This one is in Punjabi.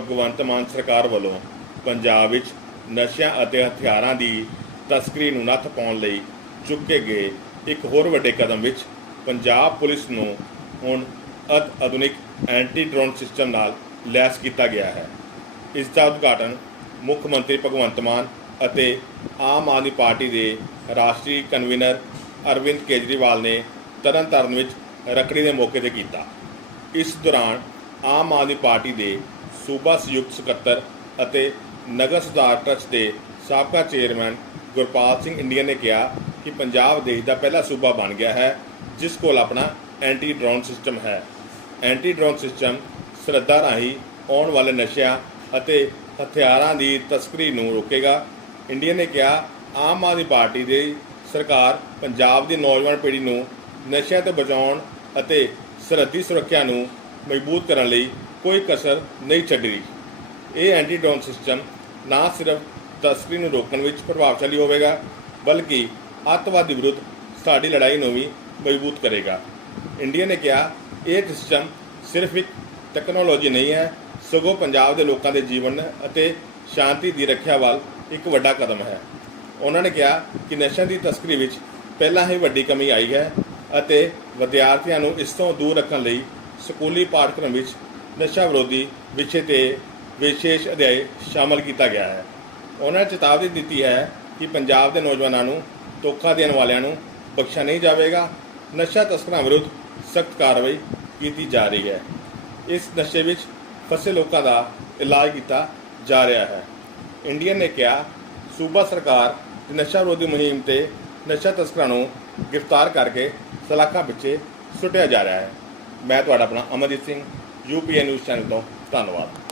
ਭਗਵੰਤ ਮਾਨ ਸਰਕਾਰ ਵੱਲੋਂ ਪੰਜਾਬ ਵਿੱਚ ਨਸ਼ਿਆਂ ਅਤੇ ਹਥਿਆਰਾਂ ਦੀ ਤਸਕਰੀ ਨੂੰ ਨੱਥ ਪਾਉਣ ਲਈ ਚੁੱਕੇ ਗਏ ਇੱਕ ਹੋਰ ਵੱਡੇ ਕਦਮ ਵਿੱਚ ਪੰਜਾਬ ਪੁਲਿਸ ਨੂੰ ਹੁਣ ਅਤ ਆਧੁਨਿਕ ਐਂਟੀ ਡਰੋਨ ਸਿਸਟਮ ਨਾਲ ਲੈਸ ਕੀਤਾ ਗਿਆ ਹੈ। ਇਸ ਦਾ ਉਦਘਾਟਨ ਮੁੱਖ ਮੰਤਰੀ ਭਗਵੰਤ ਮਾਨ ਅਤੇ ਆਮ ਆਦਮੀ ਪਾਰਟੀ ਦੇ ਰਾਸ਼ਟਰੀ ਕਨਵੀਨਰ ਅਰਵਿੰਦ ਕੇਜਰੀਵਾਲ ਨੇ ਤਰਨਤਾਰਨ ਵਿੱਚ ਰੱਖੜੀ ਦੇ ਮੌਕੇ ਤੇ ਕੀਤਾ। ਇਸ ਦੌਰਾਨ ਆਮ ਆਦਮੀ ਪਾਰਟੀ ਦੇ ਸੂਬਾ ਸੰਯੁਕਤ ਸਕੱਤਰ ਅਤੇ ਨਗਰ ਸੁਧਾਰ ਟਰਸਟ ਦੇ ਸਾਬਕਾ ਚੇਅਰਮੈਨ ਗੁਰਪਾਲ ਸਿੰਘ ਇੰਡੀਆ ਨੇ ਕਿਹਾ ਕਿ ਪੰਜਾਬ ਦੇਸ਼ ਦਾ ਪਹਿਲਾ ਸੂਬਾ ਬਣ ਗਿਆ ਹੈ, ਜਿਸ ਕੋਲ ਆਪਣਾ ਐਂਟੀ ਡਰੋਨ ਸਿਸਟਮ ਹੈ। ਐਂਟੀ ਡਰੋਨ ਸਿਸਟਮ ਸਰਹੱਦਾਂ ਰਾਹੀਂ ਆਉਣ ਵਾਲੇ ਨਸ਼ਿਆਂ ਅਤੇ ਹਥਿਆਰਾਂ ਦੀ ਤਸਕਰੀ ਨੂੰ ਰੋਕੇਗਾ। ਇੰਡੀਆ ਨੇ ਕਿਹਾ, ਆਮ ਆਦਮੀ ਪਾਰਟੀ ਦੀ ਸਰਕਾਰ ਪੰਜਾਬ ਦੀ ਨੌਜਵਾਨ ਪੀੜ੍ਹੀ ਨੂੰ ਨਸ਼ਿਆਂ ਤੋਂ ਬਚਾਉਣ ਅਤੇ ਸਰਹੱਦੀ ਸੁਰੱਖਿਆ ਨੂੰ ਮਜ਼ਬੂਤ ਕਰਨ ਲਈ ਕੋਈ ਕਸਰ ਨਹੀਂ ਛੱਡ। ਰਹੀ ਇਹ ਐਂਟੀ ਡਰੋਨ ਸਿਸਟਮ ਨਾ ਸਿਰਫ ਤਸਕਰੀ ਨੂੰ ਰੋਕਣ ਵਿੱਚ ਪ੍ਰਭਾਵਸ਼ਾਲੀ ਹੋਵੇਗਾ, ਬਲਕਿ ਅੱਤਵਾਦੀ ਵਿਰੁੱਧ ਸਾਡੀ ਲੜਾਈ ਨੂੰ ਵੀ ਮਜ਼ਬੂਤ ਕਰੇਗਾ। ਇੰਡੀਆ ਨੇ ਕਿਹਾ, ਇਹ ਸਿਸਟਮ ਸਿਰਫ ਇੱਕ ਟੈਕਨੋਲੋਜੀ ਨਹੀਂ ਹੈ, ਸਗੋਂ ਪੰਜਾਬ ਦੇ ਲੋਕਾਂ ਦੇ ਜੀਵਨ ਅਤੇ ਸ਼ਾਂਤੀ ਦੀ ਰੱਖਿਆ ਵੱਲ ਇੱਕ ਵੱਡਾ ਕਦਮ ਹੈ। ਉਹਨਾਂ ਨੇ ਕਿਹਾ ਕਿ ਨਸ਼ਿਆਂ ਦੀ ਤਸਕਰੀ ਵਿੱਚ ਪਹਿਲਾਂ ਹੀ ਵੱਡੀ ਕਮੀ ਆਈ ਹੈ ਅਤੇ ਵਿਦਿਆਰਥੀਆਂ ਨੂੰ ਇਸ ਤੋਂ ਦੂਰ ਰੱਖਣ ਲਈ ਸਕੂਲੀ ਪਾਠਕ੍ਰਮ ਵਿੱਚ ਨਸ਼ਾ ਵਿਰੋਧੀ ਵਿਸ਼ੇ ਤੇ ਵਿਸ਼ੇਸ਼ ਅਧਿਆਇ ਸ਼ਾਮਲ ਕੀਤਾ ਗਿਆ ਹੈ। ਉਹਨਾਂ ਨੇ ਚੇਤਾਵਨੀ ਦਿੱਤੀ ਹੈ ਕਿ ਪੰਜਾਬ ਦੇ ਨੌਜਵਾਨਾਂ ਨੂੰ ਧੋਖਾ ਦੇਣ ਵਾਲਿਆਂ ਨੂੰ ਬਖਸ਼ਿਆ ਨਹੀਂ ਜਾਵੇਗਾ। ਨਸ਼ਾ ਤਸਕਰਾਂ ਵਿਰੁੱਧ ਸਖਤ ਕਾਰਵਾਈ ਕੀਤੀ ਜਾ ਰਹੀ ਹੈ। ਇਸ ਨਸ਼ੇ ਵਿੱਚ ਫਸੇ ਲੋਕਾਂ ਦਾ ਇਲਾਜ ਕੀਤਾ ਜਾ ਰਿਹਾ ਹੈ। ਇੰਡੀਅਨ ਨੇ ਕਿਹਾ, ਸੂਬਾ ਸਰਕਾਰ ਨਸ਼ਾ ਵਿਰੋਧੀ ਮੁਹਿੰਮ ਤੇ ਨਸ਼ਾ ਤਸਕਰਾਂ ਨੂੰ ਗ੍ਰਿਫਤਾਰ ਕਰਕੇ ਸਲਾਖਾਂ ਪਿੱਛੇ ਸੁੱਟਿਆ ਜਾ ਰਿਹਾ ਹੈ। ਮੈਂ ਤੁਹਾਡਾ ਆਪਣਾ Amarjeet Singh UPA news channel ਤੋਂ ਧੰਨਵਾਦ